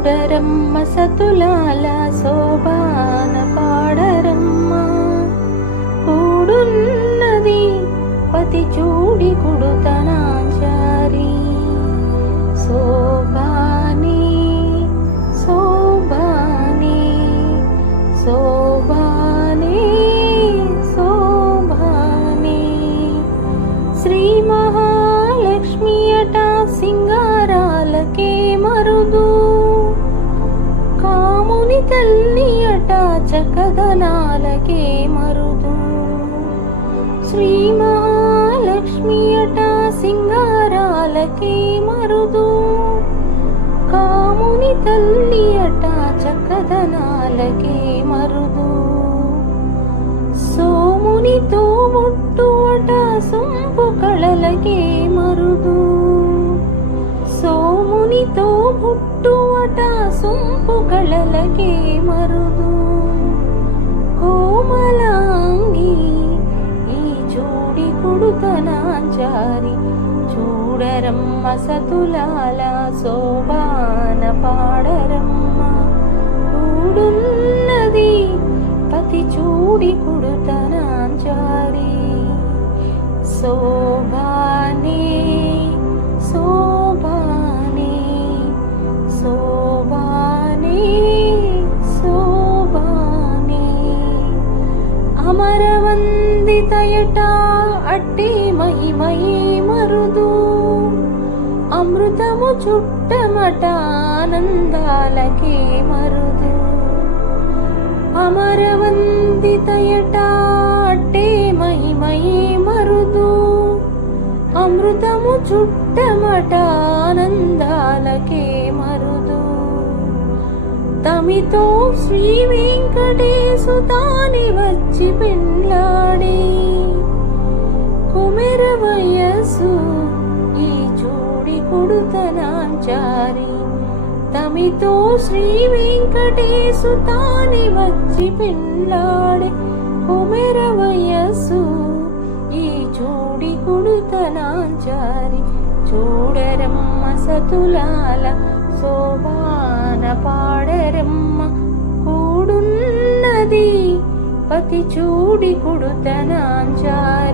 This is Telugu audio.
చూడరమ్మ సతులాల శోభాన పాడరమ్మ. కూడున్నది పతి చూడి కుడుతనాచారి. శోభాని శోభాని శోభాని శోభాని. శ్రీ మహాలక్ష్మి అట సింగారాలకే మరుదు. కాముని తల్లి అట చక్కదనాలకే మరుదు. శ్రీ మహాలక్ష్మి అట సింగారాలకే మరుదు. కాముని తల్లి అట చక్కదనాలకే మరుదు. సోమునితో ముట్టు అట సొంపు కళలకే మరుదు. సోమునితో ముట్టు అట సొంపు కళలకే మరుదు. కోమలాంగి ఈ చూడి కుడుతనాచారి. చూడరమ్మ సతులాల శోభాన పాడరమ్మ. కూడున్నది పతి చూడి కుడుతనాచారి. శోభాని శోభాని శోభాని శోభాని. అమరవందితయట అట్టి మహిమయే మరుదు. అమృతము చుట్టమట ఆనందాలకే మరుదు. అమరవందితయట అట్టే మహిమయే మరుదు. అమృతము చుట్టమట ఆనందాలకే మరుదు. తమితో శ్రీ వెంకటేశు తాని వచ్చి పెండ్లాడి. కుమెర వయస్సు ఈ చూడి కుడుతనాచారి. తమితో శ్రీ వెంకటేశు తాని వచ్చి పెండ్లాడి. కుమెర వయస్సు ఈ చూడి కుడుతనాచారి. చూడరమ్మ సతులాల శోభాన పాడరమ్మ. కూడున్నది పతి చూడి కుడుతనాచారి.